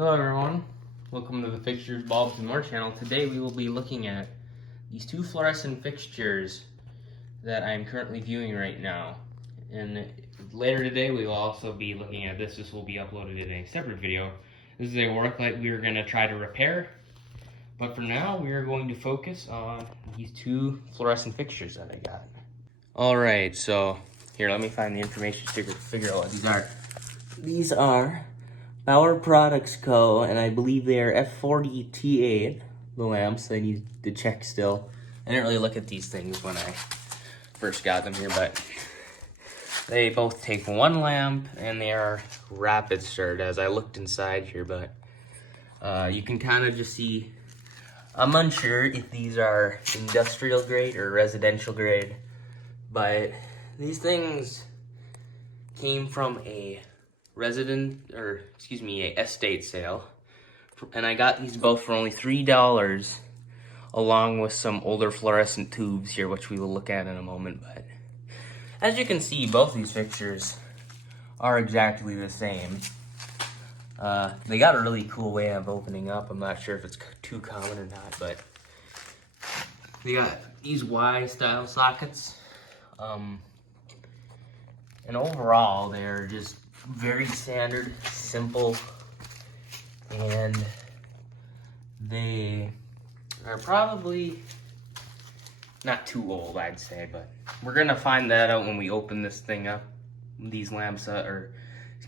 Hello everyone, welcome to the Fixtures, Bulbs, and More channel. Today we will be looking at these two fluorescent fixtures that I'm currently viewing right now. And later today we will also be looking at this. This will be uploaded in a separate video. This is a work light we are going to try to repair. But for now we are going to focus on these two fluorescent fixtures that I got. Alright, so here, let me find the information to figure out what these are. These are Power Products Co., and I believe they are F40 T8, the lamps. I need to check still. I didn't really look at these things when I first got them here, but they both take one lamp, and they are rapid start as I looked inside here, but you can kind of just see, I'm unsure if these are industrial grade or residential grade, but these things came from a estate sale, and I got these both for only $3 along with some older fluorescent tubes here, which we will look at in a moment. But as you can see, both these fixtures are exactly the same. They got a really cool way of opening up. I'm not sure if it's too common or not, but they got these Y style sockets, and overall they're just very standard, simple, and they are probably not too old, I'd say, but we're gonna find that out when we open this thing up, these lamps,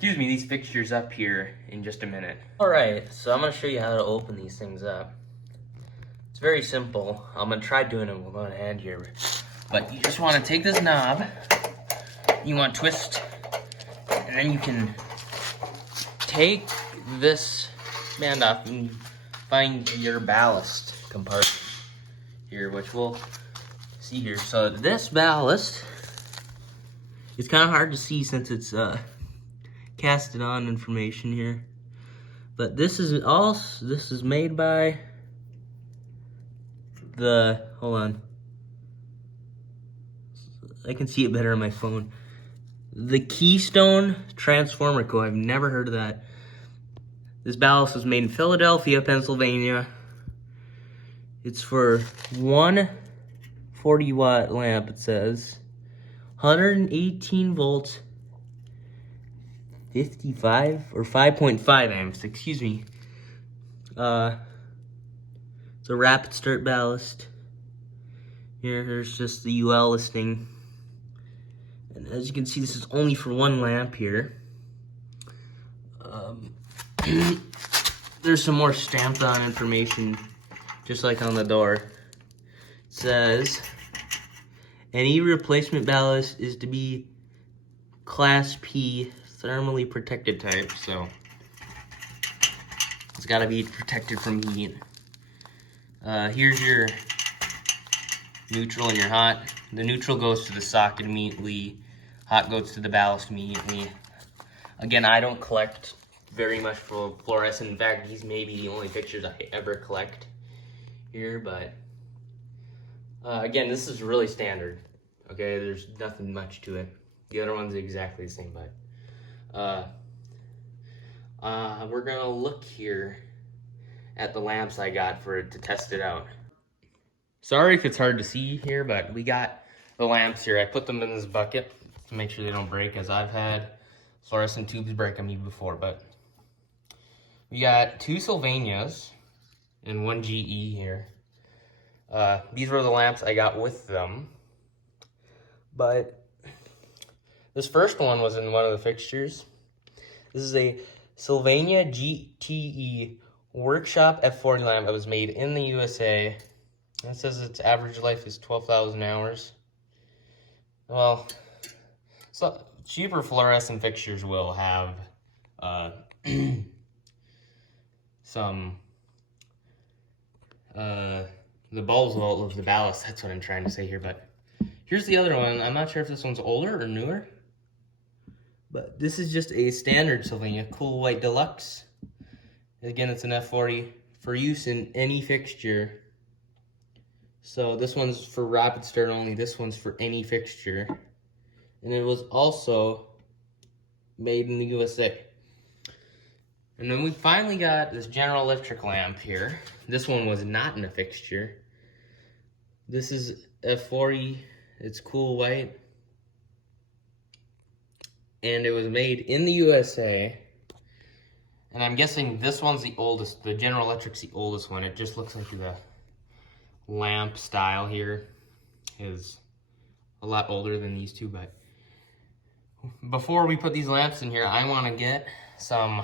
these fixtures up here in just a minute. Alright, so I'm gonna show you how to open these things up. It's very simple. I'm gonna try doing it with one hand here, but you just wanna take this knob, you wanna twist, and then you can take this band off and find your ballast compartment here, which we'll see here. So this ballast, it's kind of hard to see since it's casted on information here, but this is made by the, hold on, I can see it better on my phone, the Keystone Transformer Co. I've never heard of that. This ballast was made in Philadelphia, Pennsylvania. It's for one 40-watt lamp, it says. 118 volts, 55 or 5.5 amps, excuse me. It's a rapid start ballast. Here's just the UL listing. And as you can see, this is only for one lamp here. There's some more stamped on information, just like on the door. It says, any replacement ballast is to be Class P thermally protected type, so it's gotta be protected from heat. Here's your neutral and your hot. The neutral goes to the socket immediately, hot goes to the ballast immediately. Again, I don't collect very much for fluorescent. In fact, these may be the only fixtures I ever collect here, but again, this is really standard. Okay, there's nothing much to it. The other one's exactly the same, but we're gonna look here at the lamps I got for it to test it out. Sorry if it's hard to see here, but we got the lamps here. I put them in this bucket to make sure they don't break, as I've had fluorescent tubes break on me before. But we got two Sylvanias and one GE here. These were the lamps I got with them. But this first one was in one of the fixtures. This is a Sylvania GTE Workshop F40 lamp that was made in the USA. It says its average life is 12,000 hours. Well, so cheaper fluorescent fixtures will have some, the bulbs will outlive the ballast, that's what I'm trying to say here. But here's the other one. I'm not sure if this one's older or newer, but this is just a standard Sylvania Cool White Deluxe. Again, it's an F40 for use in any fixture. So this one's for rapid start only, this one's for any fixture. And it was also made in the USA. And then we finally got this General Electric lamp here. This one was not in a fixture. This is F40, it's cool white. And it was made in the USA. And I'm guessing this one's the oldest, the General Electric's the oldest one. It just looks like the lamp style here is a lot older than these two, but before we put these lamps in here, I want to get some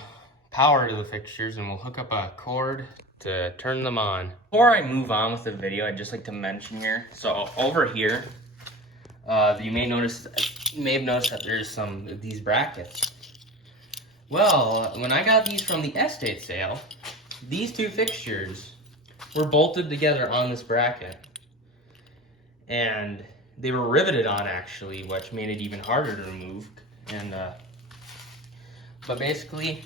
power to the fixtures and we'll hook up a cord to turn them on. Before I move on with the video, I'd just like to mention here, so over here, you may have noticed that there's some of these brackets. Well, when I got these from the estate sale, these two fixtures were bolted together on this bracket. And they were riveted on actually, which made it even harder to remove. And but basically,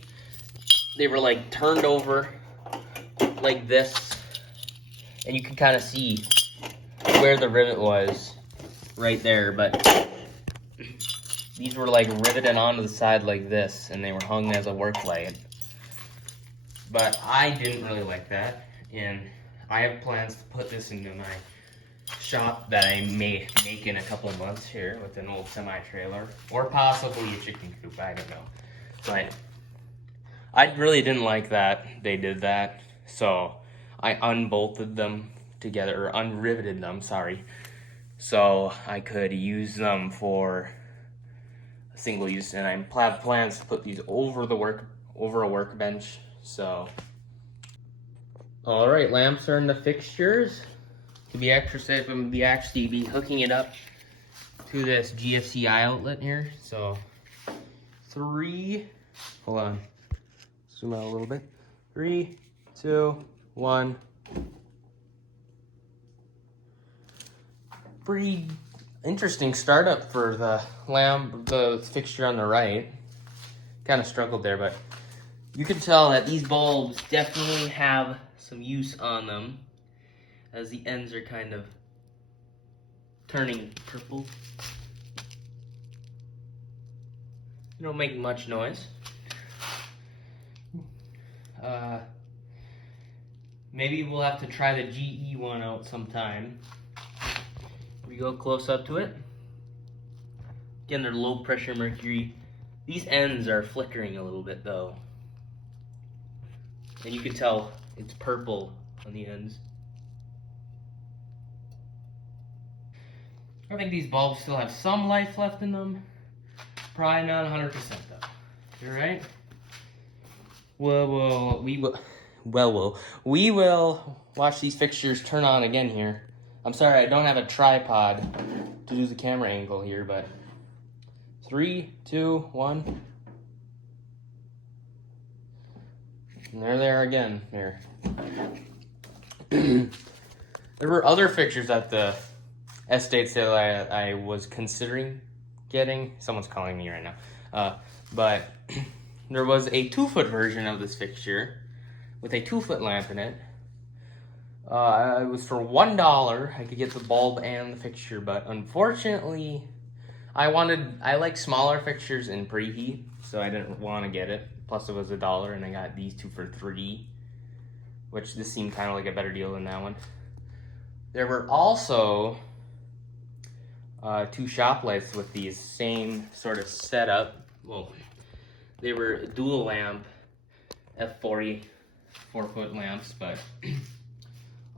they were like turned over like this, and you can kind of see where the rivet was right there. But these were like riveted onto the side like this, and they were hung as a work light. But I didn't really like that, and I have plans to put this into my shop that I may make in a couple of months here with an old semi-trailer, or possibly a chicken coop, I don't know. But I really didn't like that they did that, so I unbolted them together, or unriveted them, sorry, so I could use them for a single use, and I have plans to put these over a workbench. So all right, lamps are in the fixtures. To be extra safe, I'm gonna actually be hooking it up to this GFCI outlet here. So hold on, zoom out a little bit. 3, 2, 1. Pretty interesting startup for the fixture on the right. Kind of struggled there, but you can tell that these bulbs definitely have some use on them, as the ends are kind of turning purple. They don't make much noise. Maybe we'll have to try the GE one out sometime. We go close up to it. Again, they're low pressure mercury. These ends are flickering a little bit though. And you can tell it's purple on the ends. I think these bulbs still have some life left in them. Probably not 100% though. You're right. We will watch these fixtures turn on again here. I'm sorry, I don't have a tripod to do the camera angle here, but 3, 2, 1. And there they are again. There. There were other fixtures at the estate sale I was considering getting. Someone's calling me right now. But there was a 2-foot version of this fixture with a 2-foot lamp in it. It was for $1. I could get the bulb and the fixture, but unfortunately, I like smaller fixtures in preheat, so I didn't want to get it. Plus, it was $1, and I got these two for $3, which this seemed kind of like a better deal than that one. There were also 2 shop lights with these same sort of setup. Well, they were dual lamp F40 4-foot lamps, but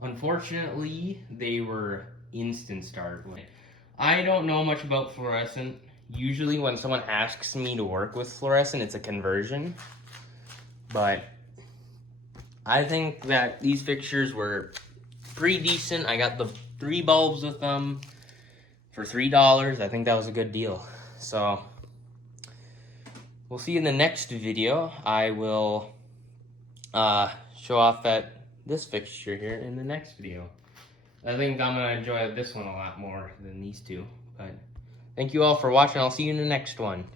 unfortunately they were instant start. I don't know much about fluorescent. Usually when someone asks me to work with fluorescent, it's a conversion, but I think that these fixtures were pretty decent. I got the 3 bulbs with them for $3. I think that was a good deal. So we'll see you in the next video. I will show off this fixture here in the next video. I think I'm gonna enjoy this one a lot more than these two. But thank you all for watching. I'll see you in the next one.